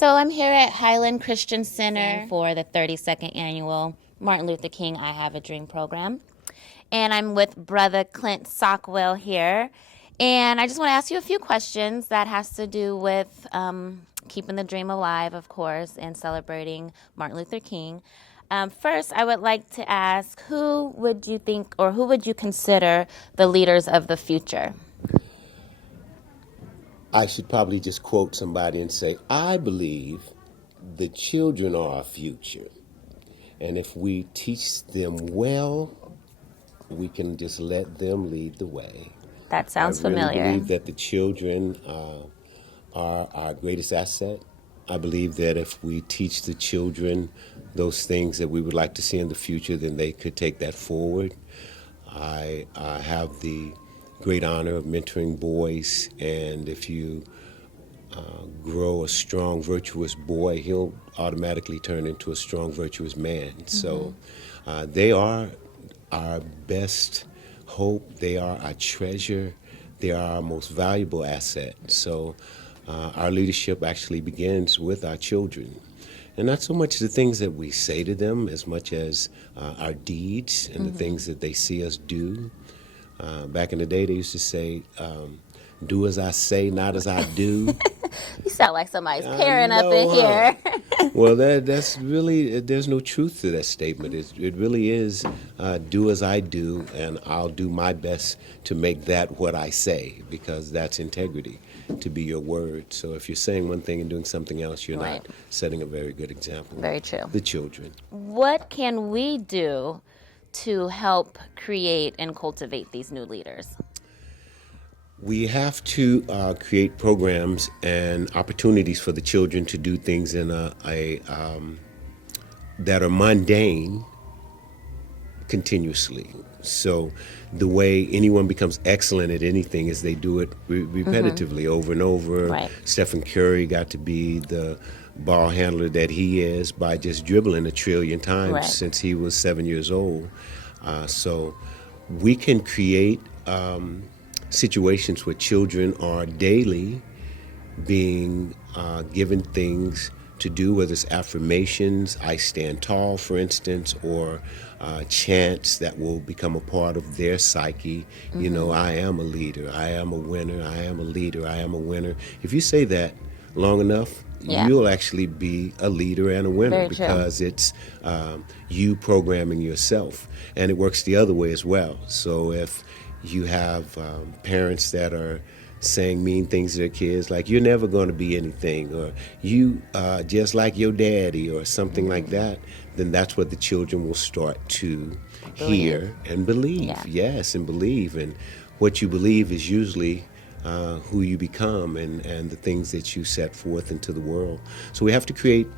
So I'm here at Highland Christian Center for the 32nd annual Martin Luther King I Have a Dream program. And I'm with Brother Clint Sockwell here. And I just want to ask you a few questions that has to do with keeping the dream alive, of course, and celebrating Martin Luther King. First, I would like to ask, who would you think, or who would you consider the leaders of the future? I should probably just quote somebody and say, I believe the children are our future. And if we teach them well, we can just let them lead the way. That sounds familiar. I familiar. believe that the children are our greatest asset. I believe that if we teach the children those things that we would like to see in the future, then they could take that forward. I have the great honor of mentoring boys, and if you grow a strong, virtuous boy, he'll automatically turn into a strong, virtuous man. Mm-hmm. So they are our best hope. They are our treasure. They are our most valuable asset. So our leadership actually begins with our children. And not so much the things that we say to them as much as our deeds and the things that they see us do. Back in the day, they used to say, do as I say, not as I do. You sound like somebody's parent up in here. Well, that's really, there's no truth to that statement. It really is do as I do, and I'll do my best to make that what I say, because that's integrity, to be your word. So if you're saying one thing and doing something else, you're Right. not setting a very good example. Very true. The children. What can we do to help create and cultivate these new leaders? We have to create programs and opportunities for the children to do things in that are mundane continuously. So the way anyone becomes excellent at anything is they do it repetitively over and over. Right. Stephen Curry got to be the ball handler that he is by just dribbling 1 trillion times Right. since he was 7 years old. So we can create situations where children are daily being given things to do, whether it's affirmations, I stand tall, for instance, or chants that will become a part of their psyche. Mm-hmm. You know, I am a leader, I am a winner, I am a leader, I am a winner. If you say that long enough, you'll actually be a leader and a winner. Very because true. it's you programming yourself. And it works the other way as well. So if you have parents that are saying mean things to their kids, like you're never going to be anything, or you just like your daddy, or something like that, then that's what the children will start to hear and believe. Yeah. Yes, and believe. And what you believe is usually who you become, and the things that you set forth into the world. So we have to create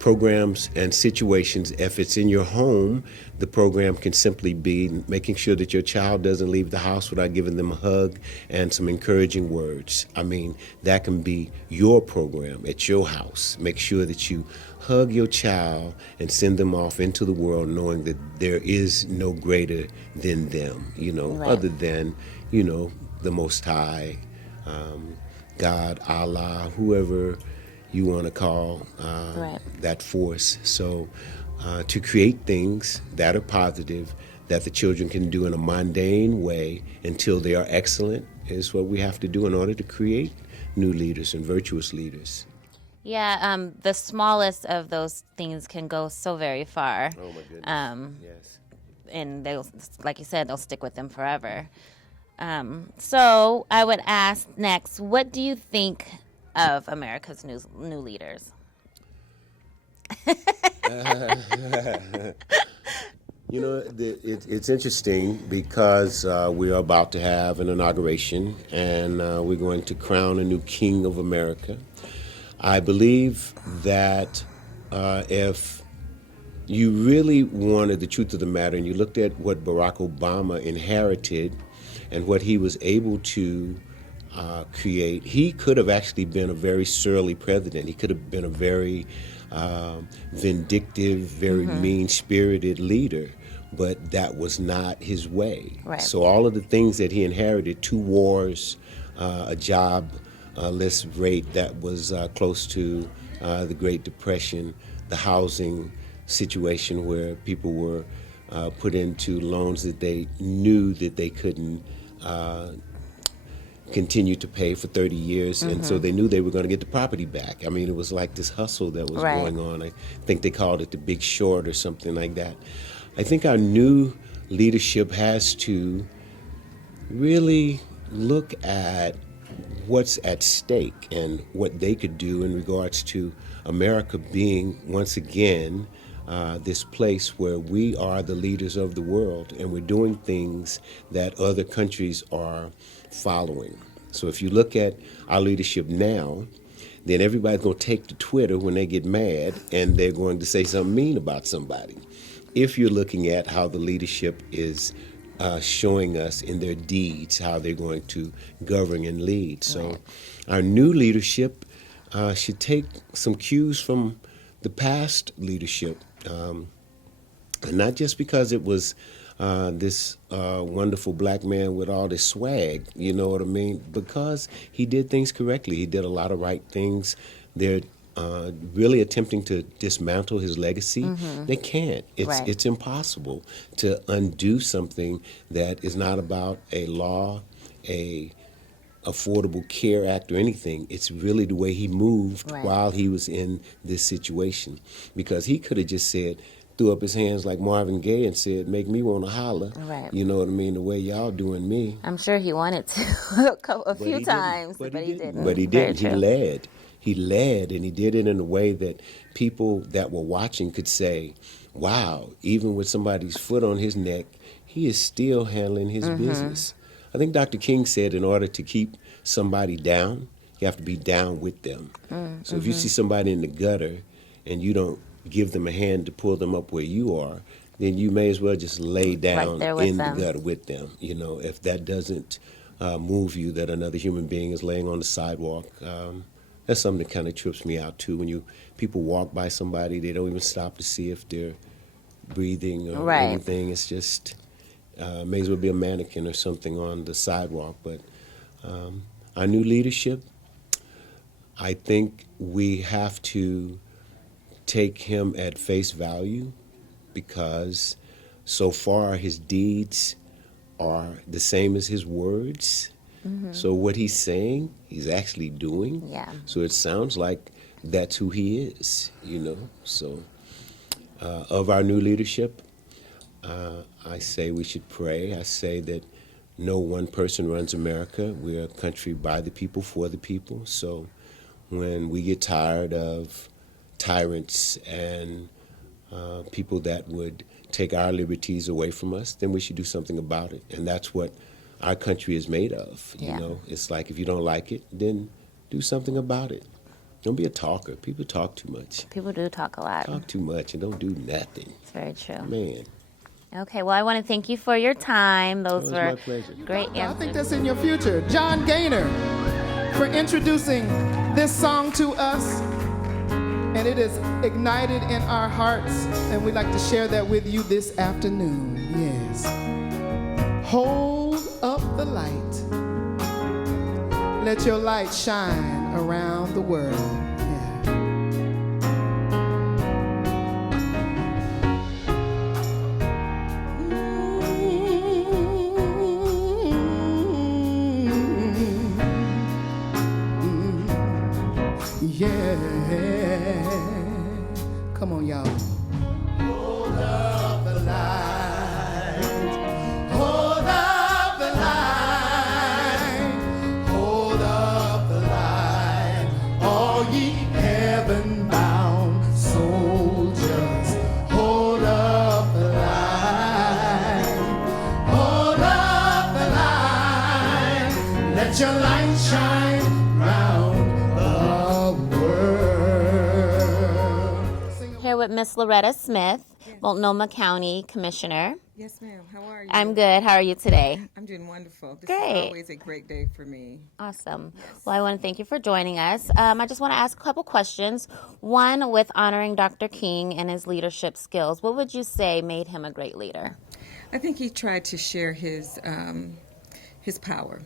programs and situations. If it's in your home, the program can simply be making sure that your child doesn't leave the house without giving them a hug and some encouraging words. I mean, that can be your program at your house. Make sure that you hug your child and send them off into the world knowing that there is no greater than them, Right. other than, the Most High, God, Allah, whoever you want to call Right. that force. So to create things that are positive, that the children can do in a mundane way until they are excellent, is what we have to do in order to create new leaders and virtuous leaders. Yeah, the smallest of those things can go so very far. Oh my goodness. Yes. And they'll, like you said, they'll stick with them forever. So I would ask next, what do you think of America's new leaders? It's interesting because we are about to have an inauguration, and we're going to crown a new king of America. I believe that if you really wanted the truth of the matter, and you looked at what Barack Obama inherited and what he was able to create, he could have actually been a very surly president. He could have been a very vindictive, very mean-spirited leader, but that was not his way. Right. So all of the things that he inherited, 2 wars, a job list rate that was close to the Great Depression, the housing situation where people were put into loans that they knew that they couldn't continue to pay for 30 years, and so they knew they were going to get the property back. I mean, it was like this hustle that was Right. going on. I think they called it the Big Short or something like that. I think our new leadership has to really look at what's at stake and what they could do in regards to America being, once again, this place where we are the leaders of the world and we're doing things that other countries are following. So if you look at our leadership now, then everybody's going to take to Twitter when they get mad and they're going to say something mean about somebody. If you're looking at how the leadership is showing us in their deeds how they're going to govern and lead. So Right. our new leadership should take some cues from the past leadership, and not just because it was this wonderful black man with all this swag, you know what I mean? Because he did things correctly. He did a lot of right things. They're really attempting to dismantle his legacy. They can't. Right. It's impossible to undo something that is not about a law, a Affordable Care Act or anything. It's really the way he moved Right. while he was in this situation. Because he could have just said, threw up his hands like Marvin Gaye and said, make me want to holler. Right. You know what I mean? The way y'all doing me. I'm sure he wanted to a few he didn't. times, but he didn't. But he Very didn't. He true. led. He led, and he did it in a way that people that were watching could say, wow, even with somebody's foot on his neck, he is still handling his business. I think Dr. King said in order to keep somebody down, you have to be down with them. So if you see somebody in the gutter and you don't give them a hand to pull them up where you are, then you may as well just lay down there with in them. the gutter with them. You know, if that doesn't move you, that another human being is laying on the sidewalk, that's something that kind of trips me out too. When people walk by somebody, they don't even stop to see if they're breathing or Right. anything. It's just may as well be a mannequin or something on the sidewalk. But our new leadership, I think we have to take him at face value because so far his deeds are the same as his words. So what he's saying, he's actually doing. Yeah. So it sounds like that's who he is, you know. So of our new leadership, I say we should pray. I say that no one person runs America. We're a country by the people, for the people. So when we get tired of tyrants and people that would take our liberties away from us, then we should do something about it. And that's what our country is made of. You Yeah. know, it's like if you don't like it, then do something about it. Don't be a talker. People talk too much. People do talk a lot. Talk too much and don't do nothing. It's very true. Man, Okay, well, I want to thank you for your time. Those it was were my pleasure. great I think answers. that's in your future. John Gaynor for introducing this song to us. And it is ignited in our hearts. And we'd like to share that with you this afternoon. Yes. Hold up the light. Let your light shine around the world. Yeah. Yeah. Come on, y'all. Hold up the light. Hold up the light. Hold up the light. All ye heaven-bound soldiers. Hold up the light. Hold up the light. Let your light shine round the world. Here with Miss Loretta Smith, Multnomah County Commissioner. Yes, ma'am. How are you? I'm good. How are you today? I'm doing wonderful. This Great. is always a great day for me. Awesome. Well, I want to thank you for joining us. I just want to ask a couple questions. One, with honoring Dr. King and his leadership skills, what would you say made him a great leader? I think he tried to share his power.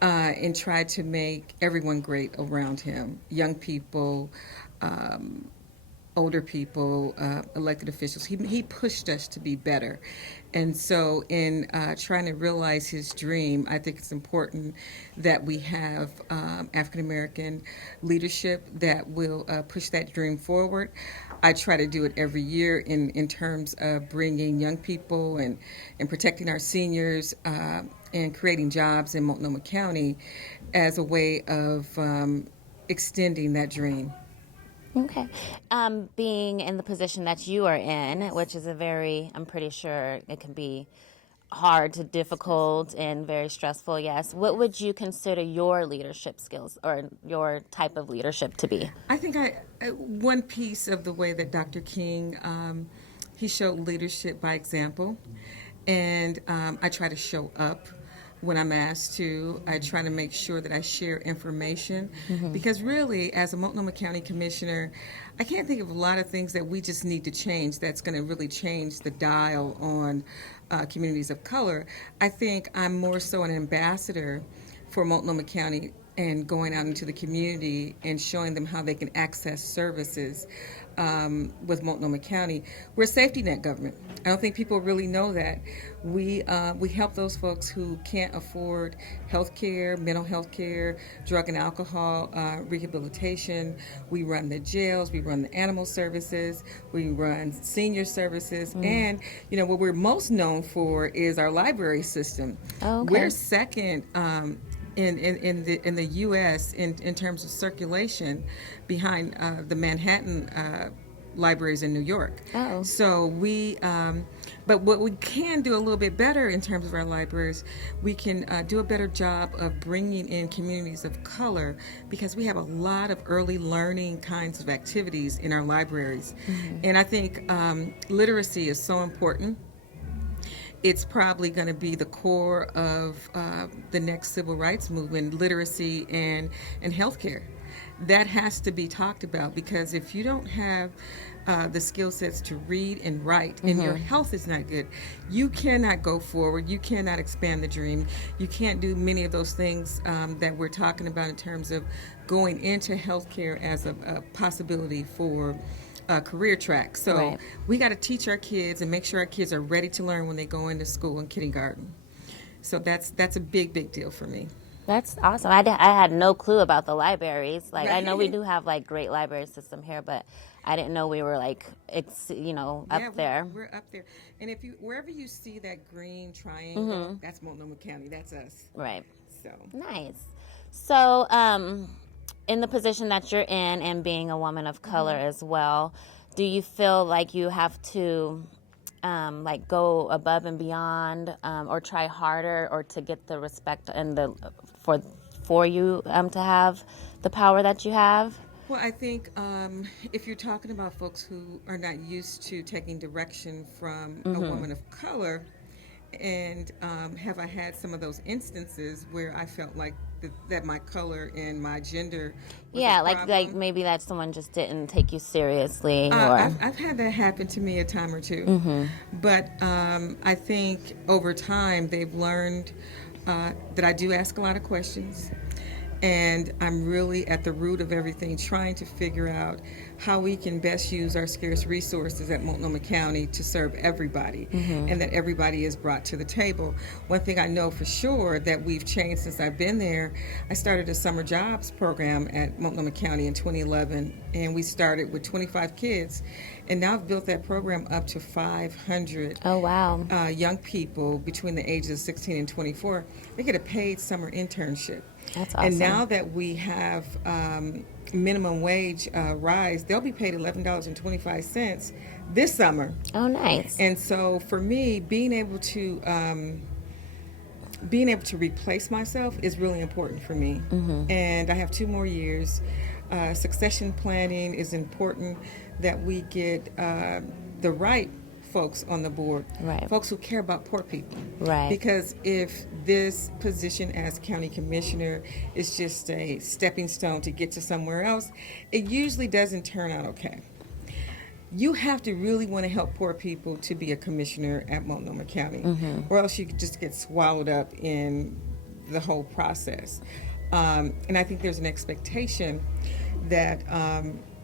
and tried to make everyone great around him. Young people, older people, elected officials. He pushed us to be better. And so, in trying to realize his dream, I think it's important that we have African American leadership that will push that dream forward. I try to do it every year in terms of bringing young people and protecting our seniors and creating jobs in Multnomah County as a way of extending that dream. Okay. Being in the position that you are in, which is I'm pretty sure it can be hard to difficult and very stressful, yes. What would you consider your leadership skills or your type of leadership to be? I think one piece of the way that Dr. King, he showed leadership by example, and I try to show up when I'm asked to. I try to make sure that I share information because really, as a Multnomah County Commissioner, I can't think of a lot of things that we just need to change that's going to really change the dial on communities of color. I think I'm more so an ambassador for Multnomah County and going out into the community and showing them how they can access services with Multnomah County. We're a safety net government. I don't think people really know that. We help those folks who can't afford health care, mental health care, drug and alcohol rehabilitation. We run the jails, we run the animal services, we run senior services, and what we're most known for is our library system. Oh, okay. We're second in the U.S. in terms of circulation behind the Manhattan libraries in New York. Oh. So but what we can do a little bit better in terms of our libraries, we can do a better job of bringing in communities of color because we have a lot of early learning kinds of activities in our libraries. And I think literacy is so important. It's probably going to be the core of the next civil rights movement, literacy and healthcare. That has to be talked about because if you don't have the skill sets to read and write and your health is not good, you cannot go forward. You cannot expand the dream. You can't do many of those things that we're talking about in terms of going into healthcare as a possibility for career track. So we got to teach our kids and make sure our kids are ready to learn when they go into school in kindergarten. So that's a big deal for me. That's awesome. I had no clue about the libraries. Like, I know we do have, like, great library system here, but I didn't know we were, like, up there. We're up there. And wherever you see that green triangle, that's Multnomah County. That's us. Right. So. Nice. So, in the position that you're in and being a woman of color as well, do you feel like you have to go above and beyond or try harder or to get the respect and for you to have the power that you have? Well, I think if you're talking about folks who are not used to taking direction from a woman of color, and have I had some of those instances where I felt like that my color and my gender was a problem? like maybe that someone just didn't take you seriously. I've had that happen to me a time or two. But I think over time they've learned that I do ask a lot of questions. And I'm really at the root of everything, trying to figure out how we can best use our scarce resources at Multnomah County to serve everybody, and that everybody is brought to the table. One thing I know for sure that we've changed since I've been there, I started a summer jobs program at Multnomah County in 2011, and we started with 25 kids, and now I've built that program up to 500 Oh, wow. young people between the ages of 16 and 24. They get a paid summer internship. That's awesome. And now that we have minimum wage rise, they'll be paid $11.25 this summer. Oh, nice. And so for me, being able to replace myself is really important for me. And I have 2 more years. Succession planning is important, that we get the right folks on the board, folks who care about poor people. Right. Because if this position as county commissioner is just a stepping stone to get to somewhere else, it usually doesn't turn out okay. You have to really want to help poor people to be a commissioner at Multnomah County, or else you could just get swallowed up in the whole process. And I think there's an expectation that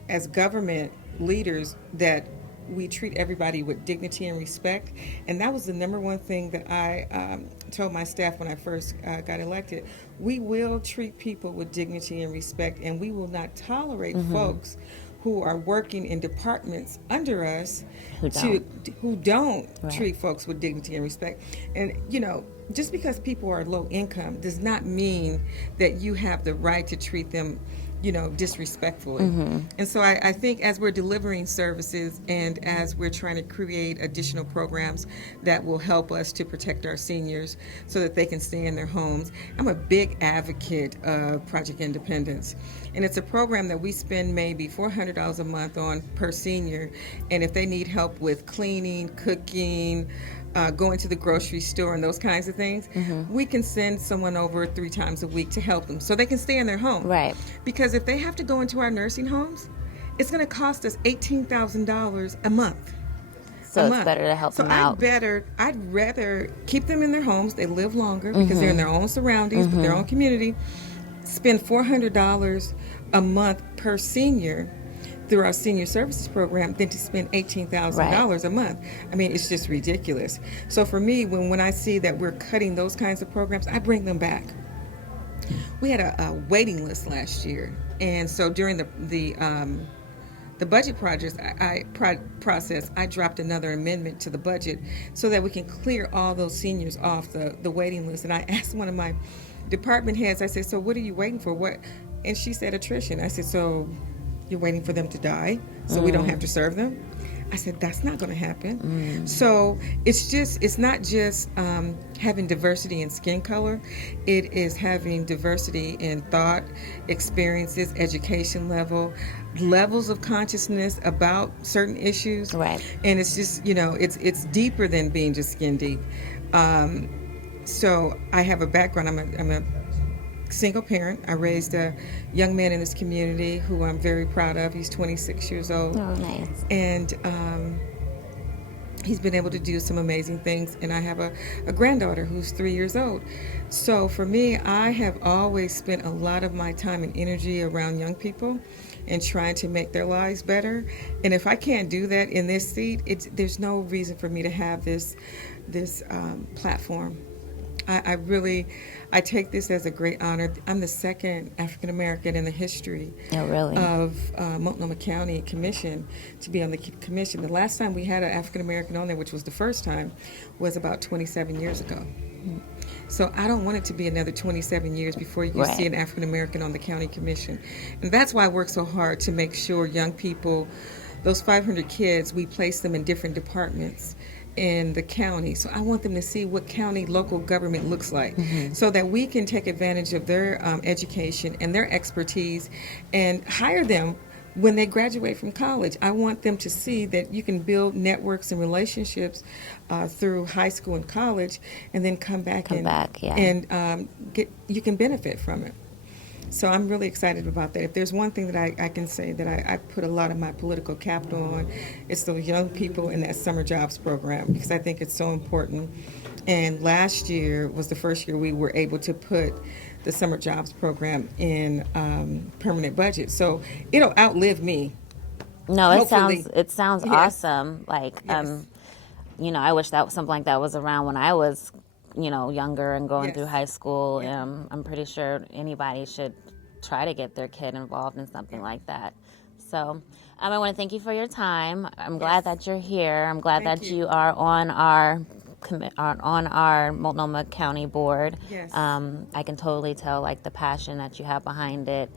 as government leaders that we treat everybody with dignity and respect. And that was the number one thing that I told my staff when I first got elected. We will treat people with dignity and respect, and we will not tolerate folks who are working in departments under us who don't treat folks with dignity and respect. And, you know, just because people are low income does not mean that you have the right to treat them, you know, disrespectfully. And so I think as we're delivering services and as we're trying to create additional programs that will help us to protect our seniors so that they can stay in their homes, I'm a big advocate of Project Independence. And it's a program that we spend maybe $400 a month on per senior. And if they need help with cleaning, cooking, going to the grocery store and those kinds of things, we can send someone over 3 times a week to help them so they can stay in their home. Right. Because if they have to go into our nursing homes, it's going to cost us $18,000 a month. So it's better to help them out. I'd rather keep them in their homes. They live longer because they're in their own surroundings, with their own community. Spend $400 a month per senior through our senior services program than to spend $18,000 a month. I mean, it's just ridiculous. So for me, when I see that we're cutting those kinds of programs, I bring them back. We had a waiting list last year, and so during the budget process, I dropped another amendment to the budget so that we can clear all those seniors off the waiting list. And I asked one of my department heads, I said, so what are you waiting for? What? And she said attrition. I said, so you're waiting for them to die so we don't have to serve them? I said, that's not going to happen. So it's not just having diversity in skin color. It is having diversity in thought, experiences, education levels of consciousness about certain issues. Right. And it's just, you know, it's deeper than being just skin deep. So I have a background. I'm a single parent. I raised a young man in this community who I'm very proud of. He's 26 years old. Oh, nice. And he's been able to do some amazing things. And I have a granddaughter who's 3 years old. So for me, I have always spent a lot of my time and energy around young people and trying to make their lives better. And if I can't do that in this seat, there's no reason for me to have this platform. I take this as a great honor. I'm the second African American in the history of Multnomah County Commission to be on the commission. The last time we had an African American on there, which was the first time, was about 27 years ago. So I don't want it to be another 27 years before you see an African American on the county commission. And that's why I work so hard to make sure young people, those 500 kids, we place them in different departments in the county. So I want them to see what county local government looks like so that we can take advantage of their education and their expertise and hire them when they graduate from college. I want them to see that you can build networks and relationships through high school and college and then come back and you can benefit from it. So I'm really excited about that. If there's one thing that I can say that I put a lot of my political capital on, it's those young people in that summer jobs program, because I think it's so important. And last year was the first year we were able to put the summer jobs program in permanent budget. So it'll outlive me. No, Hopefully. it sounds awesome. Like, you know, I wish that something like that was around when I was, you know, younger and going through high school. I'm pretty sure anybody should try to get their kid involved in something like that. So I want to thank you for your time. I'm glad that you're here. I'm glad that you are on our Multnomah County board. Yes. I can totally tell, like, the passion that you have behind it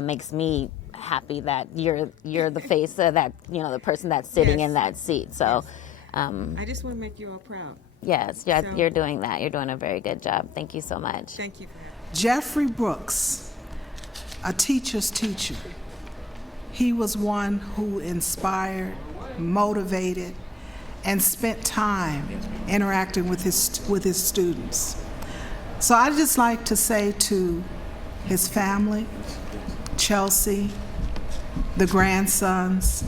makes me happy that you're the face of that, you know, the person that's sitting in that seat. So I just want to make you all proud. Yes, you're doing that. You're doing a very good job. Thank you so much. Thank you for that. Jeffrey Brooks, a teacher's teacher. He was one who inspired, motivated, and spent time interacting with his students. So I'd just like to say to his family, Chelsea, the grandsons,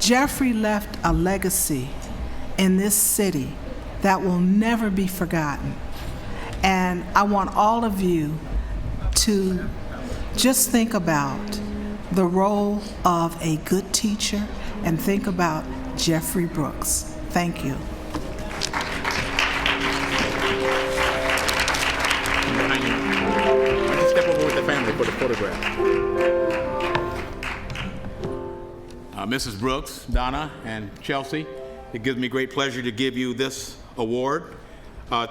Jeffrey left a legacy in this city that will never be forgotten. And I want all of you to just think about the role of a good teacher and think about Jeffrey Brooks. Thank you. Why don't you step over with the family for the photograph? Mrs. Brooks, Donna, and Chelsea, it gives me great pleasure to give you this award.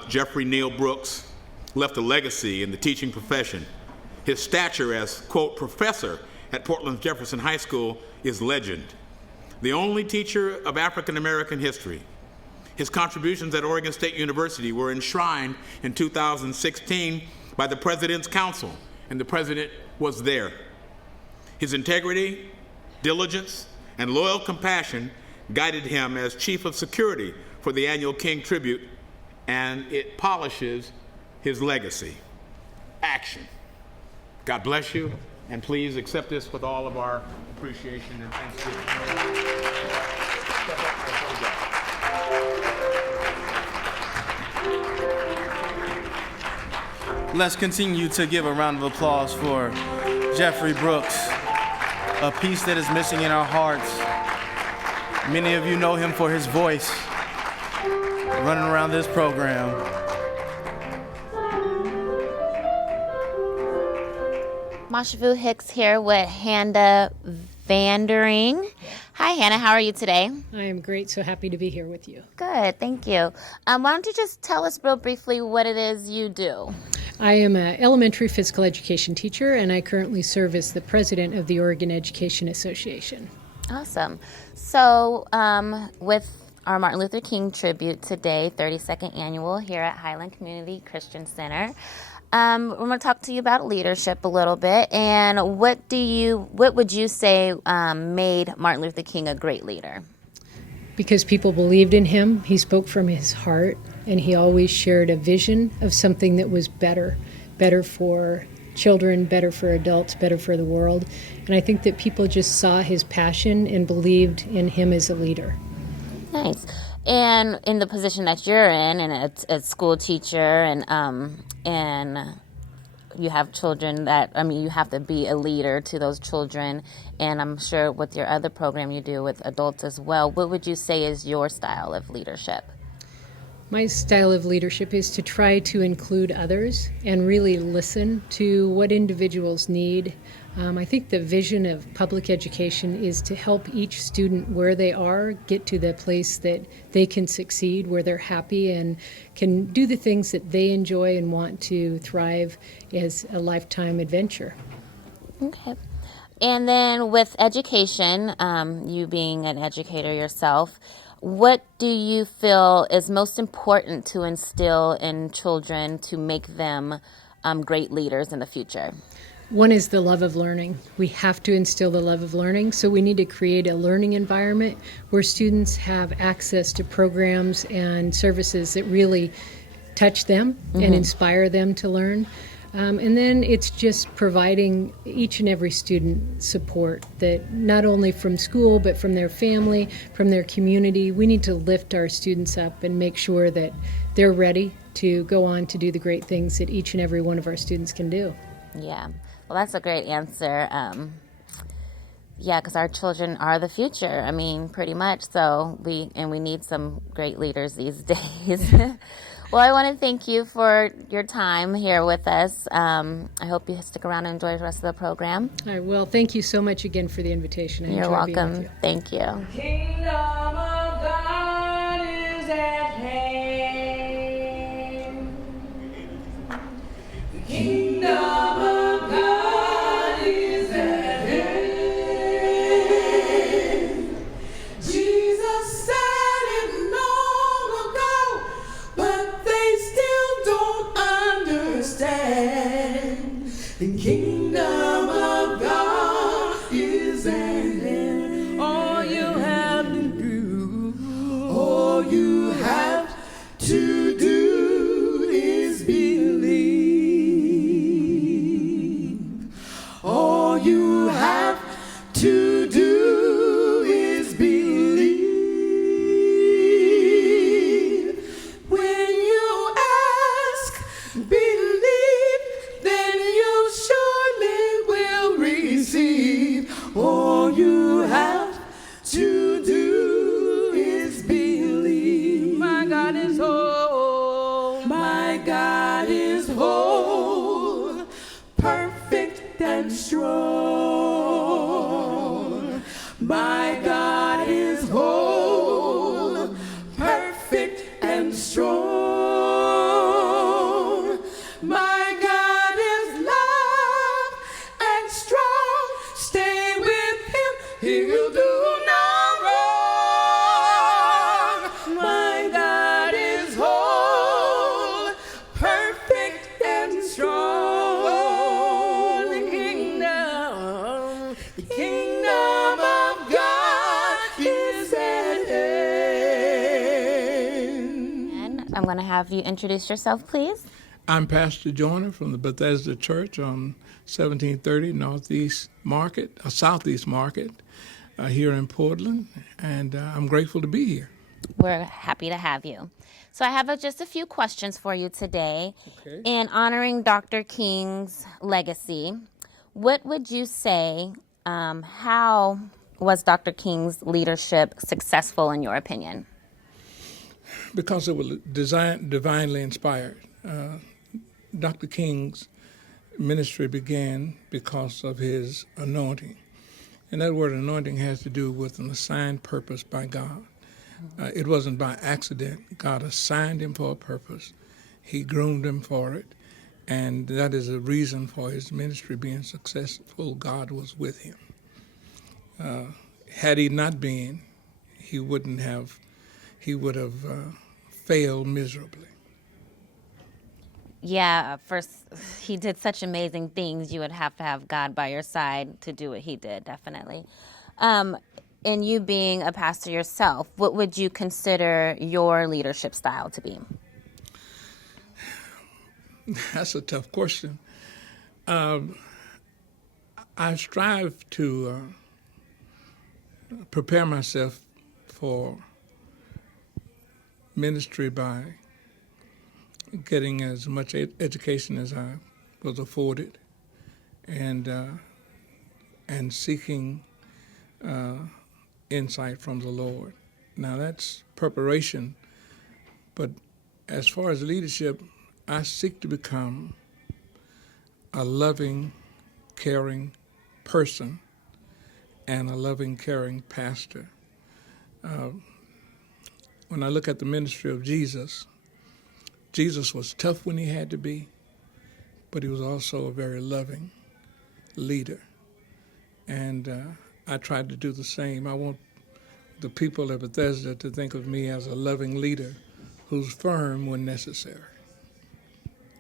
Jeffrey Neal Brooks left a legacy in the teaching profession. His stature as, quote, professor at Portland's Jefferson High School is legend. The only teacher of African American history. His contributions at Oregon State University were enshrined in 2016 by the President's Council, and the President was there. His integrity, diligence, and loyal compassion guided him as Chief of Security for the annual King Tribute, and it polishes his legacy. Action. God bless you, and please accept this with all of our appreciation and thanksgiving. Let's continue to give a round of applause for Jeffrey Brooks, a piece that is missing in our hearts. Many of you know him for his voice, running around this program. Mashavu Hicks here with Hannah Vandering. Hi, Hannah. How are you today? I am great. So happy to be here with you. Good. Thank you. Why don't you just tell us real briefly what it is you do? I am an elementary physical education teacher, and I currently serve as the president of the Oregon Education Association. Awesome. So with our Martin Luther King tribute today, 32nd annual here at Highland Community Christian Center, we're going to talk to you about leadership a little bit. And what would you say made Martin Luther King a great leader? Because people believed in him, he spoke from his heart, and he always shared a vision of something that was better for children, better for adults, better for the world. And I think that people just saw his passion and believed in him as a leader. Nice. And in the position that you're in, and a school teacher, and you have children you have to be a leader to those children. And I'm sure with your other program you do with adults as well. What would you say is your style of leadership? My style of leadership is to try to include others and really listen to what individuals need. I think the vision of public education is to help each student where they are get to the place that they can succeed, where they're happy and can do the things that they enjoy and want to thrive as a lifetime adventure. Okay. And then with education, you being an educator yourself, what do you feel is most important to instill in children to make them great leaders in the future? One is the love of learning. We have to instill the love of learning, so we need to create a learning environment where students have access to programs and services that really touch them and inspire them to learn. And then it's just providing each and every student support, that not only from school, but from their family, from their community. We need to lift our students up and make sure that they're ready to go on to do the great things that each and every one of our students can do. Yeah. Well, that's a great answer. Yeah, because our children are the future. I mean, pretty much. So we need some great leaders these days. Well, I want to thank you for your time here with us. I hope you stick around and enjoy the rest of the program. All right, well, thank you so much again for the invitation. You're welcome. Thank you. The kingdom of God is at hand. The kingdom of God is at hand. Jesus said it long ago, but they still don't understand. The kingdom of God is at hand. All you have to do, all you have to do is believe. All you have to do is believe. When you ask, My God is whole, perfect and strong. My God is love and strong. Stay with him, he'll do no wrong. My God is whole, perfect and strong. The kingdom of God is at hand. And I'm going to have you introduce yourself, please. I'm Pastor Joyner from the Bethesda Church on 1730 Northeast Market, Southeast Market, here in Portland, and I'm grateful to be here. We're happy to have you. So I have just a few questions for you today. Okay. In honoring Dr. King's legacy, what would you say, how was Dr. King's leadership successful in your opinion? Because it was divinely inspired. Dr. King's ministry began because of his anointing. And that word anointing has to do with an assigned purpose by God. It wasn't by accident. God assigned him for a purpose. He groomed him for it. And that is a reason for his ministry being successful. God was with him. Had he not been, he would have failed miserably. Yeah, first, he did such amazing things. You would have to have God by your side to do what he did, definitely. And you being a pastor yourself, what would you consider your leadership style to be? That's a tough question. I strive to prepare myself for ministry by getting as much education as I was afforded, and seeking insight from the Lord. Now that's preparation, but as far as leadership, I seek to become a loving, caring person and a loving, caring pastor. When I look at the ministry of Jesus, Jesus was tough when he had to be, but he was also a very loving leader. And I tried to do the same. I want the people of Bethesda to think of me as a loving leader who's firm when necessary.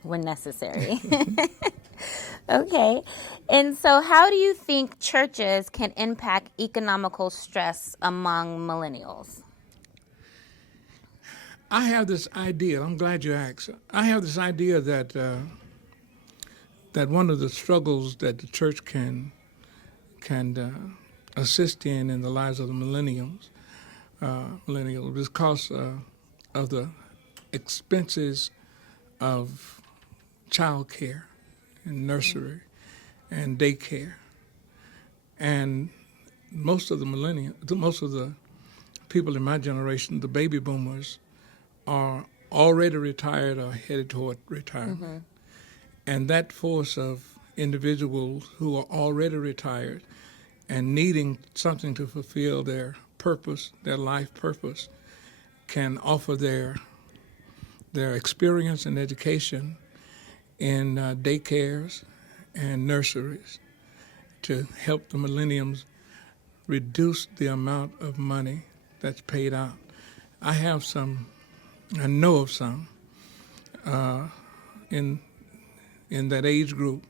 When necessary. Okay. And so how do you think churches can impact economical stress among millennials? I have this idea, I'm glad you asked. I have this idea that that one of the struggles that the church can assist in the lives of the millennials is because of the expenses of child care and nursery and daycare. And most of the people in my generation, the baby boomers, are already retired or headed toward retirement. Mm-hmm. And that force of individuals who are already retired and needing something to fulfill their purpose, their life purpose, can offer their experience and education in daycares and nurseries to help the millennials reduce the amount of money that's paid out. I know of some in that age group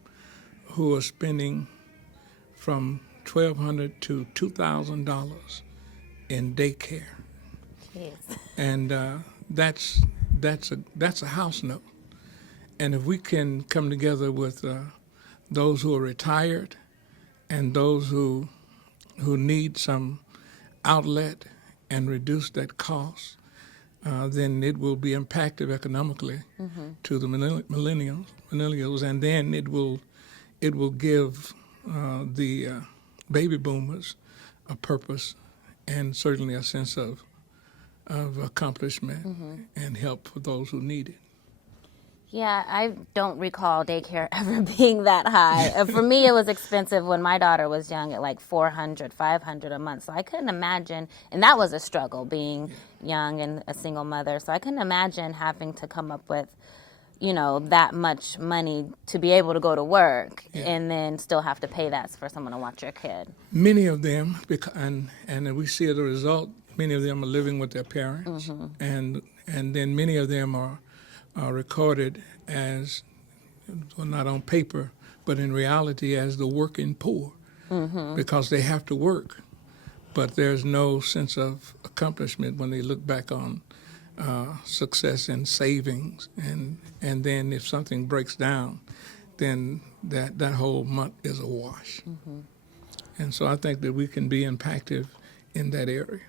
who are spending from $1,200 to $2,000 in daycare. Jeez. And that's a house note. And if we can come together with those who are retired and those who need some outlet and reduce that cost, then it will be impactful economically to the millennials, and then it will give the baby boomers a purpose and certainly a sense of accomplishment and help for those who need it. Yeah, I don't recall daycare ever being that high. For me, it was expensive when my daughter was young at like $400, $500 a month. So I couldn't imagine, and that was a struggle being young and a single mother. So I couldn't imagine having to come up with, that much money to be able to go to work and then still have to pay that for someone to watch your kid. Many of them, and we see the result, many of them are living with their parents, and then many of them are recorded as, well, not on paper, but in reality as the working poor, because they have to work, but there's no sense of accomplishment when they look back on success and savings, and then if something breaks down, then that whole month is a wash. And so I think that we can be impactful in that area.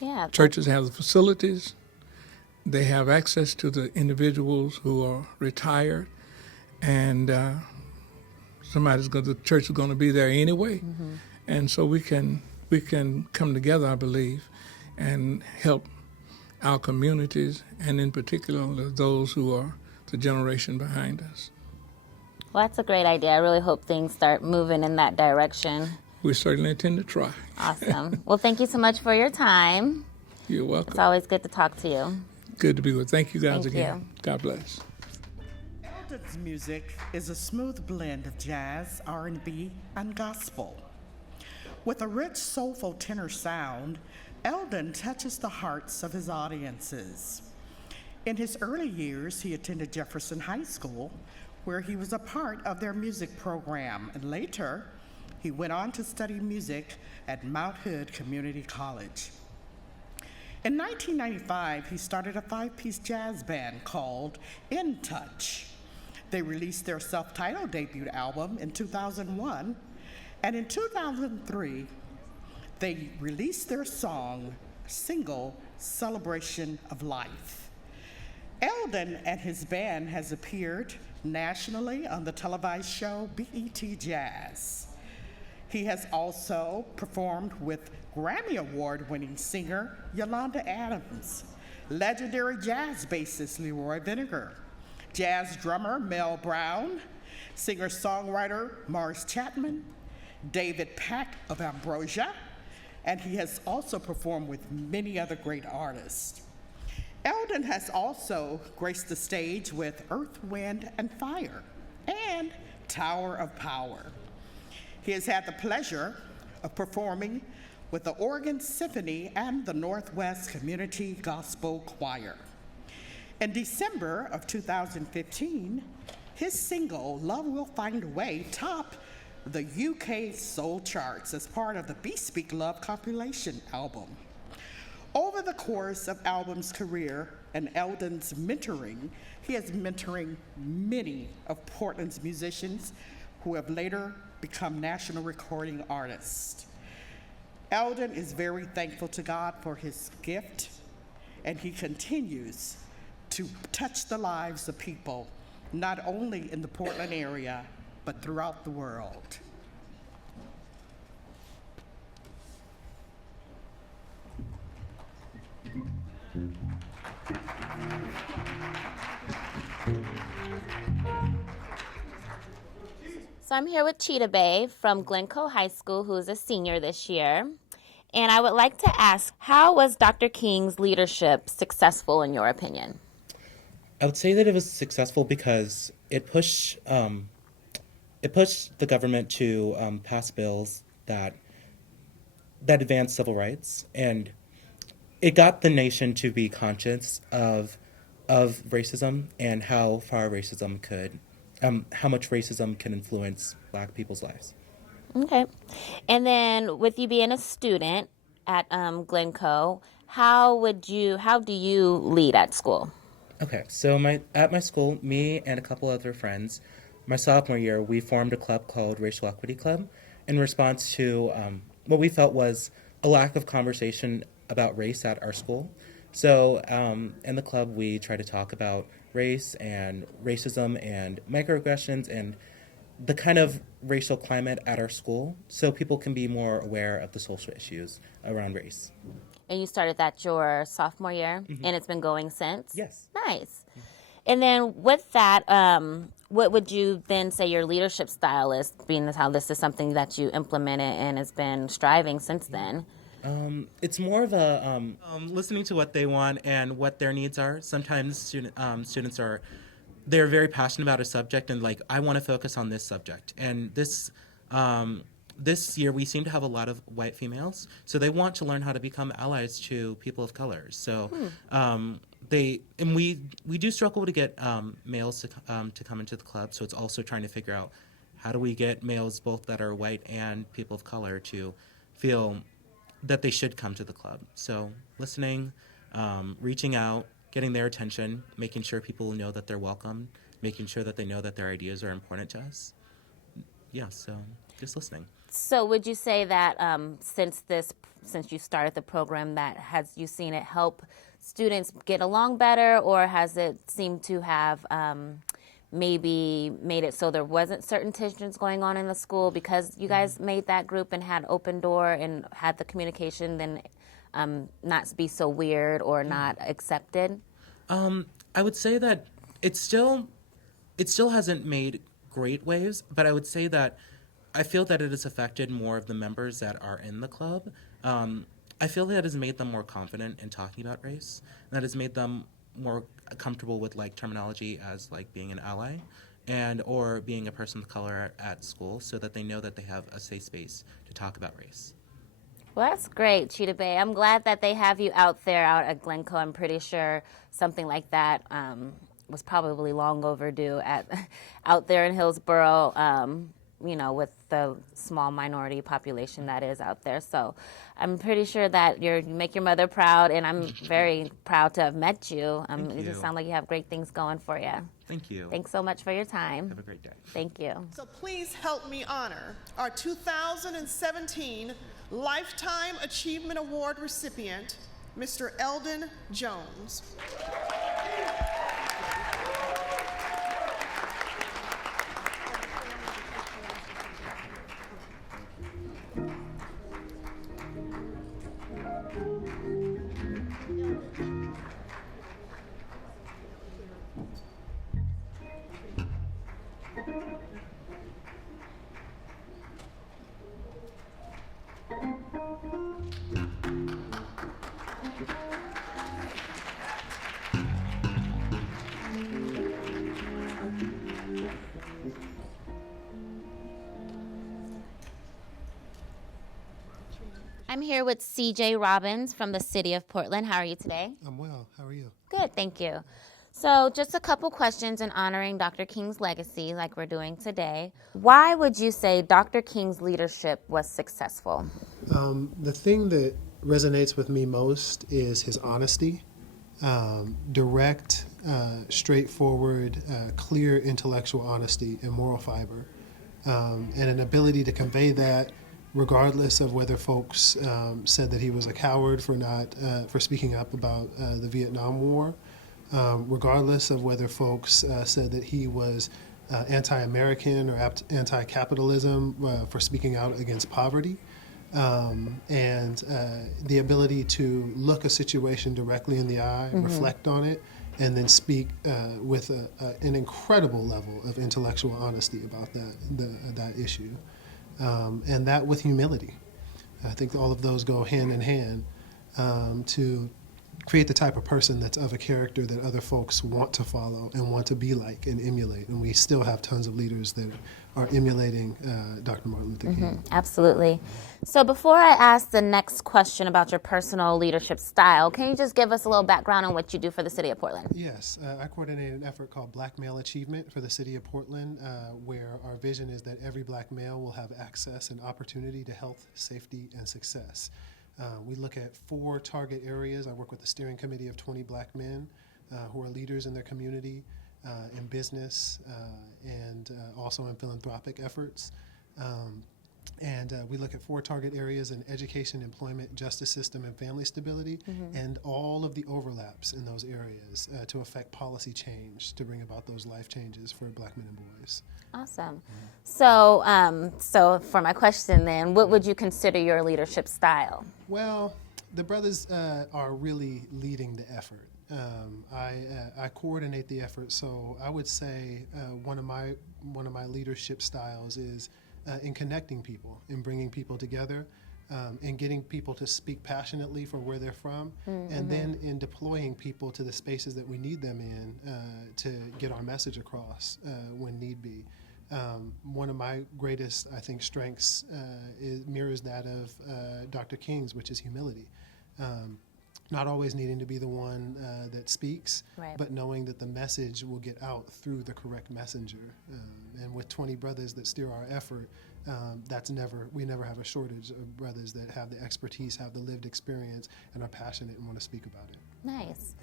Yeah. Churches have the facilities. They have access to the individuals who are retired, and the church is going to be there anyway. And so we can come together, I believe, and help our communities, and in particular those who are the generation behind us. Well, that's a great idea. I really hope things start moving in that direction. We certainly intend to try. Awesome. Well, thank you so much for your time. You're welcome. It's always good to talk to you. Good to be with. Thank you guys Thank again. you. God bless. Eldon's music is a smooth blend of jazz, R&B, and gospel. With a rich, soulful tenor sound, Eldon touches the hearts of his audiences. In his early years, he attended Jefferson High School, where he was a part of their music program, and later, he went on to study music at Mount Hood Community College. In 1995, he started a 5-piece jazz band called In Touch. They released their self-titled debut album in 2001, and in 2003, they released their single, Celebration of Life. Eldon and his band has appeared nationally on the televised show BET Jazz. He has also performed with Grammy Award-winning singer Yolanda Adams, legendary jazz bassist Leroy Vinegar, jazz drummer Mel Brown, singer-songwriter Morris Chapman, David Pack of Ambrosia, and he has also performed with many other great artists. Eldon has also graced the stage with Earth, Wind, and Fire and Tower of Power. He has had the pleasure of performing with the Oregon Symphony and the Northwest Community Gospel Choir. In December of 2015, his single, Love Will Find a Way, topped the UK soul charts as part of the Bespeak Love compilation album. Over the course of Eldon's career and Eldon's mentoring, he is mentoring many of Portland's musicians who have later become national recording artists. Eldon is very thankful to God for his gift, and he continues to touch the lives of people, not only in the Portland area, but throughout the world. So I'm here with Cheetah Bay from Glencoe High School, who is a senior this year. And I would like to ask, how was Dr. King's leadership successful in your opinion? I would say that it was successful because it pushed the government to pass bills that advanced civil rights, and it got the nation to be conscious of racism and how far racism could, how much racism can influence Black people's lives. Okay. And then with you being a student at Glencoe, how do you lead at school? Okay, so at my school, me and a couple other friends, my sophomore year, we formed a club called Racial Equity Club in response to what we felt was a lack of conversation about race at our school. So in the club, we try to talk about race and racism and microaggressions and the kind of racial climate at our school so people can be more aware of the social issues around race. And you started that your sophomore year, and it's been going since? Yes. Nice. And then with that, what would you then say your leadership style is, being as how this is something that you implemented and has been striving since then? It's more of a listening to what they want and what their needs are. Sometimes students they're very passionate about a subject and like, I want to focus on this subject. And this year we seem to have a lot of white females, so they want to learn how to become allies to people of color. So we do struggle to get males to come into the club. So it's also trying to figure out how do we get males both that are white and people of color to feel that they should come to the club. So listening, reaching out, getting their attention, making sure people know that they're welcome, making sure that they know that their ideas are important to us. Yeah, so just listening. So would you say that since you started the program, that has you seen it help students get along better, or has it seemed to have maybe made it so there wasn't certain tensions going on in the school because you guys made that group and had open door and had the communication, then not be so weird or not accepted? I would say that it still hasn't made great waves, but I would say that I feel that it has affected more of the members that are in the club. I feel that it has made them more confident in talking about race, and that has made them more comfortable with like terminology as like being an ally and or being a person of color at school, so that they know that they have a safe space to talk about race. Well, that's great, Cheetah Bay. I'm glad that they have you out at Glencoe. I'm pretty sure something like that was probably long overdue out there in Hillsborough, with the small minority population that is out there. So I'm pretty sure that you make your mother proud, and I'm very proud to have met you. You just sound like you have great things going for you. Thank you. Thanks so much for your time. Have a great day. Thank you. So please help me honor our 2017 Lifetime Achievement Award recipient, Mr. Eldon Jones. I'm here with CJ Robbins from the city of Portland. How are you today? I'm well. How are you? Good, thank you. So just a couple questions in honoring Dr. King's legacy like we're doing today. Why would you say Dr. King's leadership was successful? The thing that resonates with me most is his honesty, direct, straightforward, clear intellectual honesty and moral fiber, and an ability to convey that regardless of whether folks said that he was a coward for speaking up about the Vietnam War, regardless of whether folks said that he was anti-American or anti-capitalism for speaking out against poverty, and the ability to look a situation directly in the eye, reflect on it, and then speak with an incredible level of intellectual honesty about that issue. And that with humility. I think all of those go hand in hand to create the type of person that's of a character that other folks want to follow and want to be like and emulate. And we still have tons of leaders that are emulating Dr. Martin Luther King. Absolutely. So before I ask the next question about your personal leadership style, can you just give us a little background on what you do for the city of Portland? Yes, I coordinate an effort called Black Male Achievement for the city of Portland, where our vision is that every black male will have access and opportunity to health, safety, and success. We look at 4 target areas. I work with the steering committee of 20 black men who are leaders in their community, in business, and also in philanthropic efforts. And we look at 4 target areas in education, employment, justice system, and family stability, and all of the overlaps in those areas to affect policy change to bring about those life changes for black men and boys. Awesome. So for my question then, what would you consider your leadership style? Well, the brothers are really leading the effort. I coordinate the effort. So I would say one of my leadership styles is in connecting people, in bringing people together, in getting people to speak passionately for where they're from, and then in deploying people to the spaces that we need them in to get our message across when need be. One of my greatest, I think, strengths mirrors that of Dr. King's, which is humility. Not always needing to be the one that speaks, Right. but knowing that the message will get out through the correct messenger. And with 20 brothers that steer our effort, we never have a shortage of brothers that have the expertise, have the lived experience, and are passionate and want to speak about it. Nice.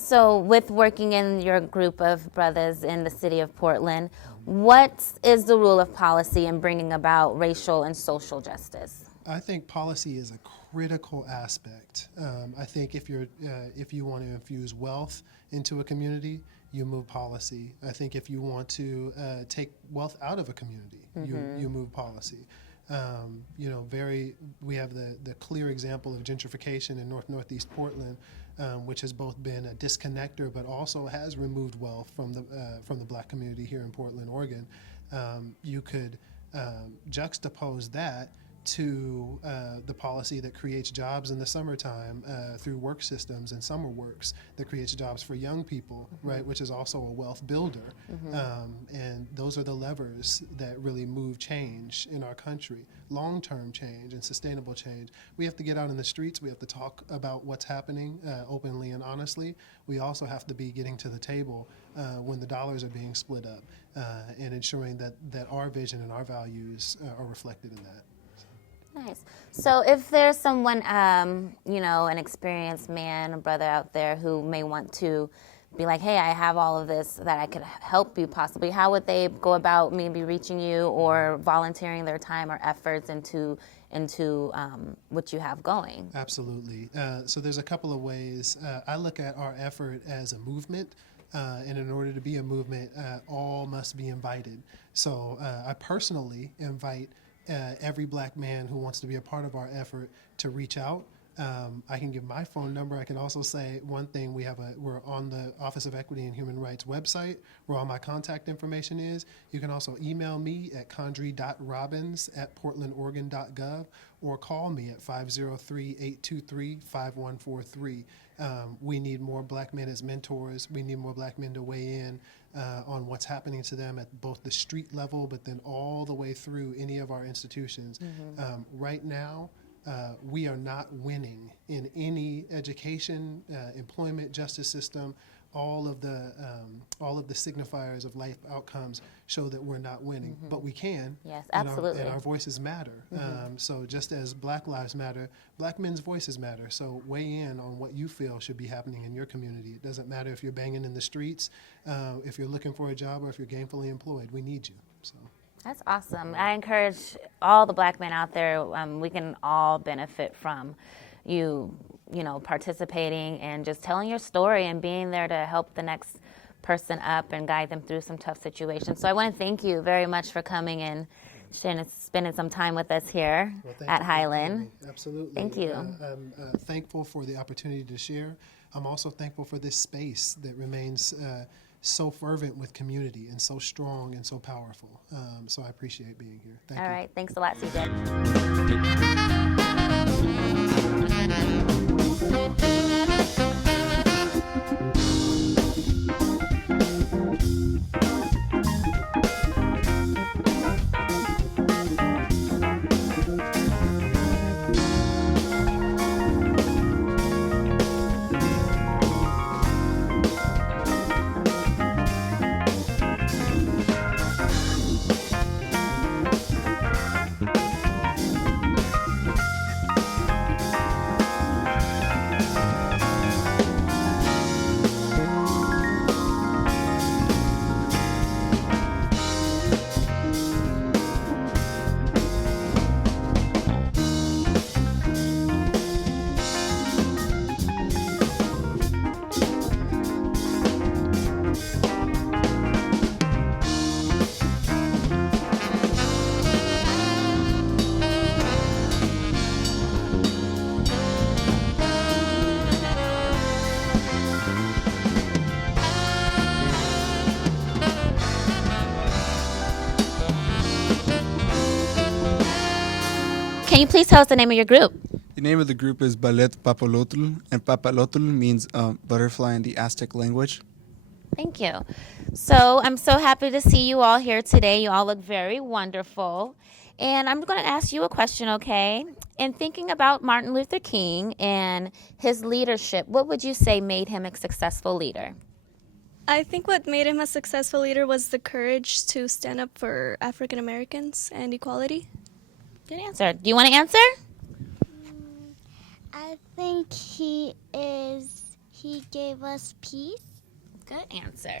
So with working in your group of brothers in the city of Portland, what is the rule of policy in bringing about racial and social justice? I think policy is a critical aspect. I think if you want to infuse wealth into a community, you move policy. I think if you want to take wealth out of a community, you move policy. We have the clear example of gentrification in Northeast Portland, which has both been a disconnector, but also has removed wealth from the Black community here in Portland, Oregon. You could juxtapose that to the policy that creates jobs in the summertime through work systems and summer works that creates jobs for young people, right, which is also a wealth builder. And those are the levers that really move change in our country, long-term change and sustainable change. We have to get out in the streets. We have to talk about what's happening openly and honestly. We also have to be getting to the table when the dollars are being split up and ensuring that our vision and our values are reflected in that. Nice. So if there's someone, an experienced man, a brother out there who may want to be like, hey, I have all of this that I could help you possibly, how would they go about maybe reaching you or volunteering their time or efforts into what you have going? Absolutely. So there's a couple of ways. I look at our effort as a movement. And in order to be a movement, all must be invited. So I personally invite every Black man who wants to be a part of our effort to reach out. I can give my phone number. I can also say one thing. We're on the Office of Equity and Human Rights website where all my contact information is. You can also email me at condry.robbins@portlandoregon.gov or call me at 503-823-5143. We need more Black men as mentors. We need more Black men to weigh in on what's happening to them at both the street level, but then all the way through any of our institutions. Right now, we are not winning in any education, employment, justice system. All of the signifiers of life outcomes show that we're not winning, but we can. Yes, absolutely. And our voices matter. So just as Black lives matter, Black men's voices matter. So weigh in on what you feel should be happening in your community. It doesn't matter if you're banging in the streets, if you're looking for a job, or if you're gainfully employed. We need you. So. That's awesome. I encourage all the Black men out there, we can all benefit from you participating and just telling your story and being there to help the next person up and guide them through some tough situations. So I want to thank you very much for coming and spending some time with us here at Highland. Absolutely. Thank you. I'm thankful for the opportunity to share. I'm also thankful for this space that remains so fervent with community and so strong and so powerful. So I appreciate being here. Thank you. All right. Thanks a lot, CJ. please tell us the name of your group? The name of the group is Ballet Papalotl, and Papalotl means butterfly in the Aztec language. Thank you. So I'm so happy to see you all here today. You all look very wonderful. And I'm going to ask you a question, okay? In thinking about Martin Luther King and his leadership, what would you say made him a successful leader? I think what made him a successful leader was the courage to stand up for African Americans and equality. Good answer. Do you want to answer? I think he gave us peace. Good answer.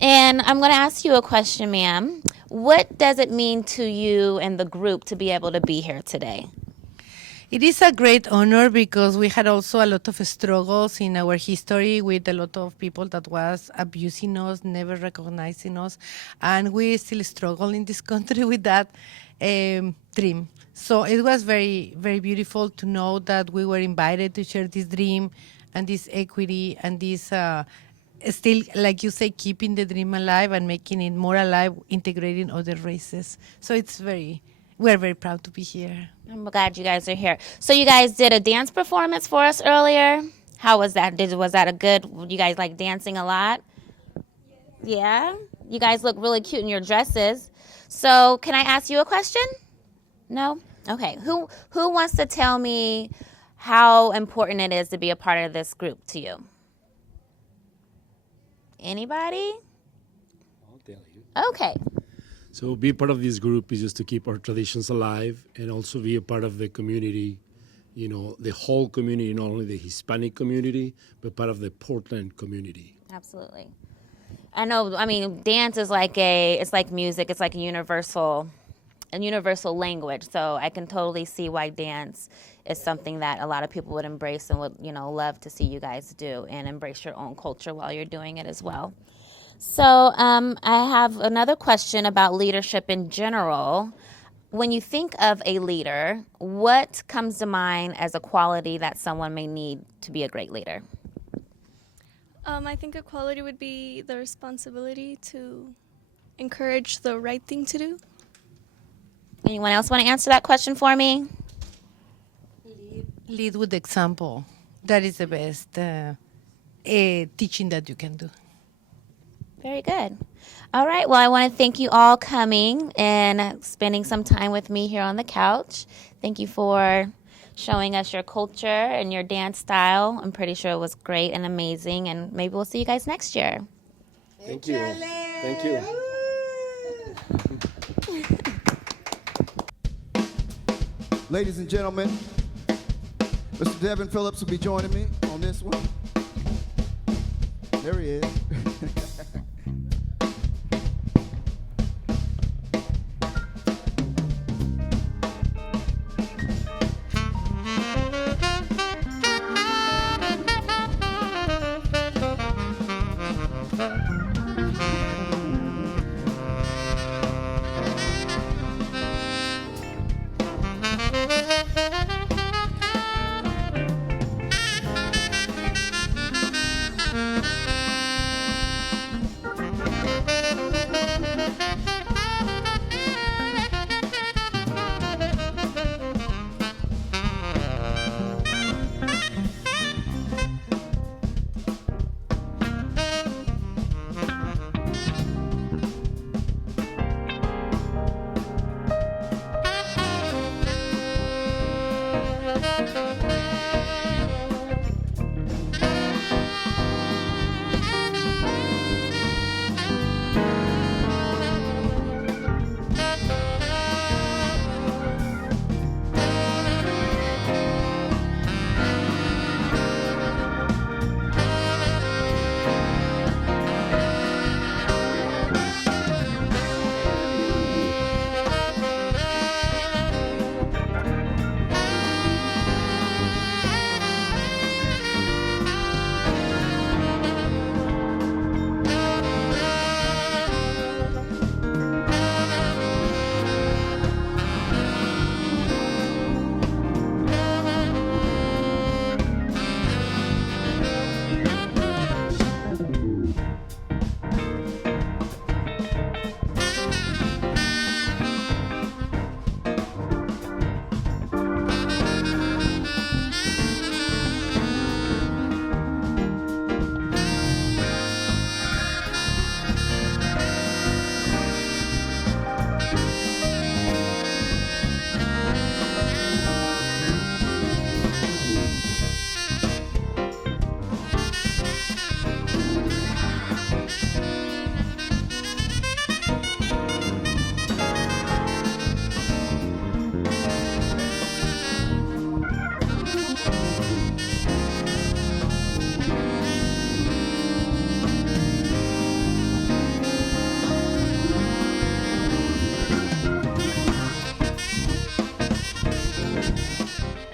And I'm going to ask you a question, ma'am. What does it mean to you and the group to be able to be here today? It is a great honor because we had also a lot of struggles in our history with a lot of people that was abusing us, never recognizing us, and we still struggle in this country with that dream. So it was very, very beautiful to know that we were invited to share this dream and this equity and this still, like you say, keeping the dream alive and making it more alive, integrating other races. So we're very proud to be here. I'm glad you guys are here. So you guys did a dance performance for us earlier. How was that? Was that a good, you guys like dancing a lot? Yeah? You guys look really cute in your dresses. So can I ask you a question? No? Okay. Who wants to tell me how important it is to be a part of this group to you? Anybody? I'll tell you. Okay. So be part of this group is just to keep our traditions alive and also be a part of the community, the whole community, not only the Hispanic community, but part of the Portland community. Absolutely. Dance is it's like music. It's like a universal language. So I can totally see why dance is something that a lot of people would embrace and would, love to see you guys do and embrace your own culture while you're doing it as well. So I have another question about leadership in general. When you think of a leader, what comes to mind as a quality that someone may need to be a great leader? I think a quality would be the responsibility to encourage the right thing to do. Anyone else want to answer that question for me? Lead with example. That is the best teaching that you can do. Very good. All right. Well, I want to thank you all coming and spending some time with me here on the couch. Thank you for showing us your culture and your dance style. I'm pretty sure it was great and amazing, and maybe we'll see you guys next year. Thank you. Thank you. Ladies and gentlemen, Mr. Devin Phillips will be joining me on this one. There he is.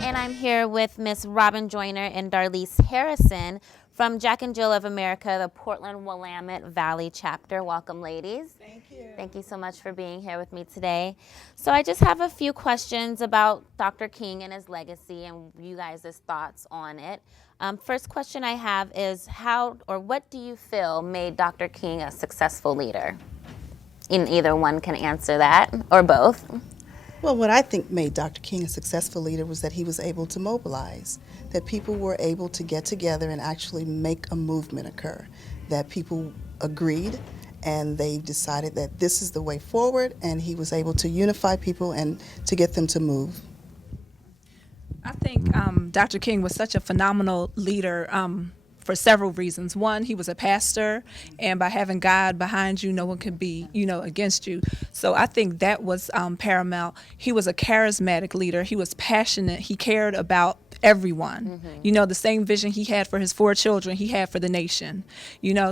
And I'm here with Miss Robin Joyner and Darlise Harrison from Jack and Jill of America, the Portland Willamette Valley chapter. Welcome, ladies. Thank you. Thank you so much for being here with me today. So I just have a few questions about Dr. King and his legacy and you guys' thoughts on it. First question I have is how or what do you feel made Dr. King a successful leader? And either one can answer that or both. Well, what I think made Dr. King a successful leader was that he was able to mobilize, that people were able to get together and actually make a movement occur, that people agreed and they decided that this is the way forward, and he was able to unify people and to get them to move. I think Dr. King was such a phenomenal leader for several reasons. One, he was a pastor, and by having God behind you, no one can be, against you. So I think that was paramount. He was a charismatic leader. He was passionate. He cared about everyone. The same vision he had for his 4 children, he had for the nation.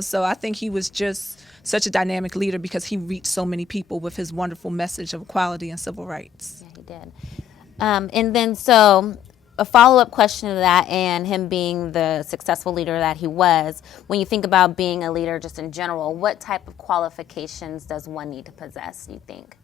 So I think he was just such a dynamic leader because he reached so many people with his wonderful message of equality and civil rights. Yeah, he did. And then so a follow-up question to that and him being the successful leader that he was, when you think about being a leader just in general, what type of qualifications does one need to possess, you think?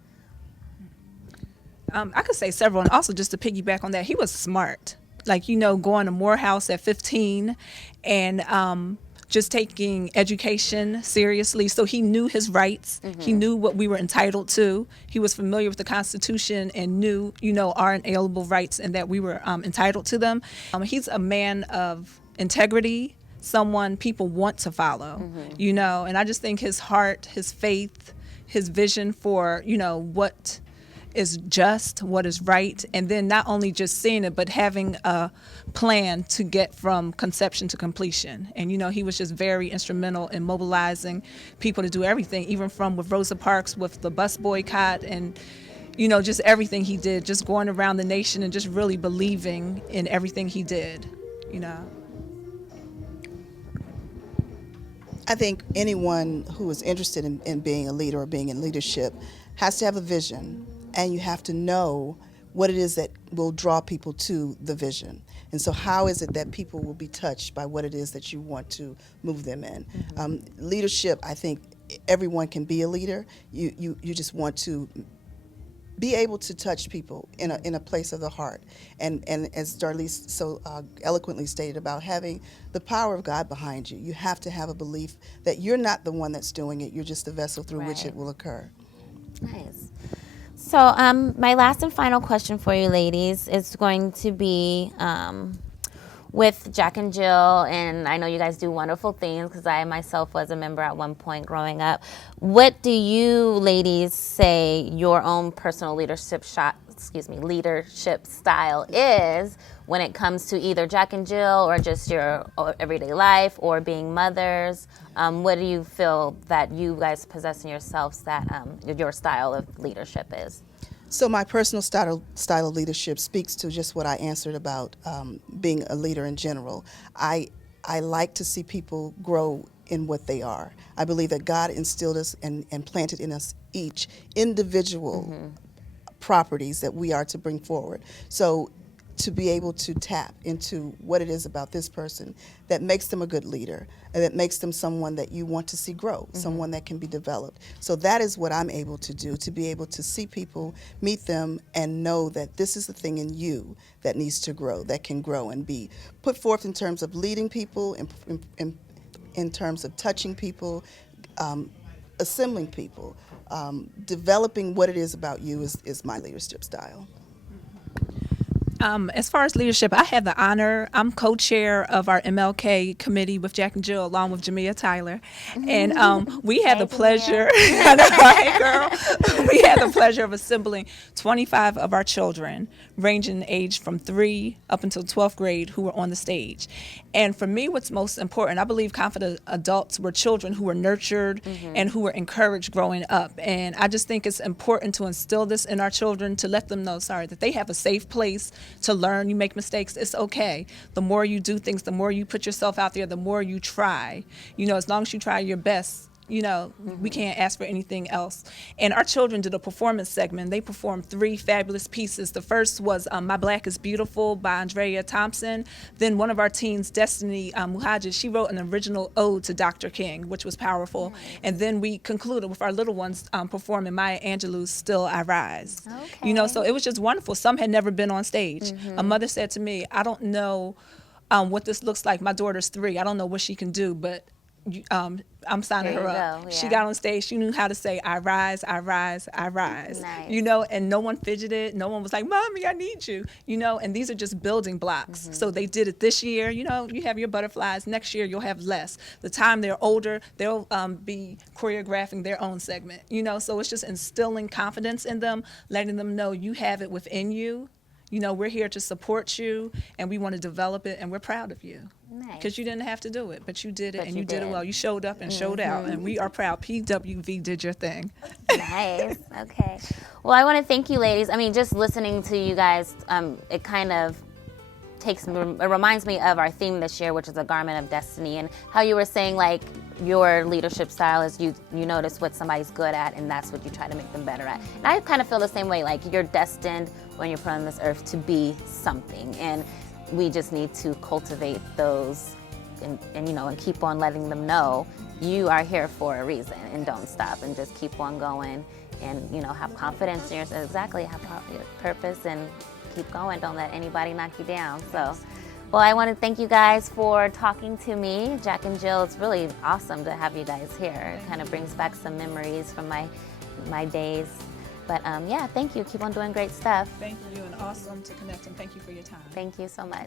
I could say several, and also just to piggyback on that, he was smart. Going to Morehouse at 15 and just taking education seriously. So he knew his rights. He knew what we were entitled to. He was familiar with the Constitution and knew, our inalienable rights and that we were entitled to them. He's a man of integrity, someone people want to follow, and I just think his heart, his faith, his vision for, what is just, what is right, and then not only just seeing it, but having a plan to get from conception to completion. And he was just very instrumental in mobilizing people to do everything, even from with Rosa Parks with the bus boycott and just everything he did, just going around the nation and just really believing in everything he did. I think anyone who is interested in being a leader or being in leadership has to have a vision. And you have to know what it is that will draw people to the vision. And so how is it that people will be touched by what it is that you want to move them in? Leadership, I think everyone can be a leader. You just want to be able to touch people in a place of the heart. And as Darlise so eloquently stated about having the power of God behind you, you have to have a belief that you're not the one that's doing it, you're just the vessel through which it will occur. Nice. So my last and final question for you ladies is going to be with Jack and Jill, and I know you guys do wonderful things because I myself was a member at one point growing up. What do you ladies say your own personal leadership style is when it comes to either Jack and Jill or just your everyday life or being mothers? What do you feel that you guys possess in yourselves that your style of leadership is? So my personal style of leadership speaks to just what I answered about being a leader in general. I like to see people grow in what they are. I believe that God instilled us and planted in us each individual properties that we are to bring forward. So to be able to tap into what it is about this person that makes them a good leader and that makes them someone that you want to see grow, someone that can be developed. So that is what I'm able to do, to be able to see people, meet them, and know that this is the thing in you that needs to grow, that can grow and be put forth in terms of leading people, in terms of touching people, assembling people. Developing what it is about you is my leadership style. As far as leadership, I have the honor, I'm co-chair of our MLK committee with Jack and Jill along with Jamia Tyler. And we had the pleasure, hey girl, we had the pleasure of assembling 25 of our children ranging in age from 3 up until 12th grade who were on the stage. And for me, what's most important, I believe confident adults were children who were nurtured and who were encouraged growing up. And I just think it's important to instill this in our children, to let them know, that they have a safe place to learn. You make mistakes, it's okay. The more you do things, the more you put yourself out there, the more you try. As long as you try your best, You know, we can't ask for anything else. And our children did a performance segment. They performed 3 fabulous pieces. The first was My Black is Beautiful by Andrea Thompson. Then one of our teens, Destiny Muhajir, she wrote an original ode to Dr. King, which was powerful. And then we concluded with our little ones performing Maya Angelou's Still I Rise. You know, so it was just wonderful. Some had never been on stage. A mother said to me, I don't know what this looks like. My daughter's 3. I don't know what she can do, but I'm signing her up. Go, She yeah. got on stage. She knew how to say, I rise, I rise, I rise. Nice. You know, and no one fidgeted. No one was like, Mommy, I need you. You know, and these are just building blocks. So they did it this year. You know, you have your butterflies. Next year, you'll have less. The time they're older, they'll be choreographing their own segment. You know, so it's just instilling confidence in them, letting them know you have it within you. You know, we're here to support you, and we want to develop it, and we're proud of you. Nice. Because you didn't have to do it, but you did it, But and you you did it did. well. You showed up and showed out, and we are proud. PWV did your thing. Nice. Okay. Well, I want to thank you, ladies. I mean, just listening to you guys, it kind of it reminds me of our theme this year, which is a garment of destiny, and how you were saying, like, your leadership style is you notice what somebody's good at, and that's what you try to make them better at. And I kind of feel the same way, like, you're destined when you're put on this earth to be something, and we just need to cultivate those and you know, and keep on letting them know you are here for a reason, and don't stop, and just keep on going, and, you know, have confidence in yourself. Exactly, have your purpose, and keep going. Don't let anybody knock you down. So, well, I want to thank you guys for talking to me, Jack and Jill. It's really awesome to have you guys here. It kind of brings back some memories from my days. But yeah, thank you. Keep on doing great stuff. Thank you, and awesome to connect, and thank you for your time. Thank you so much.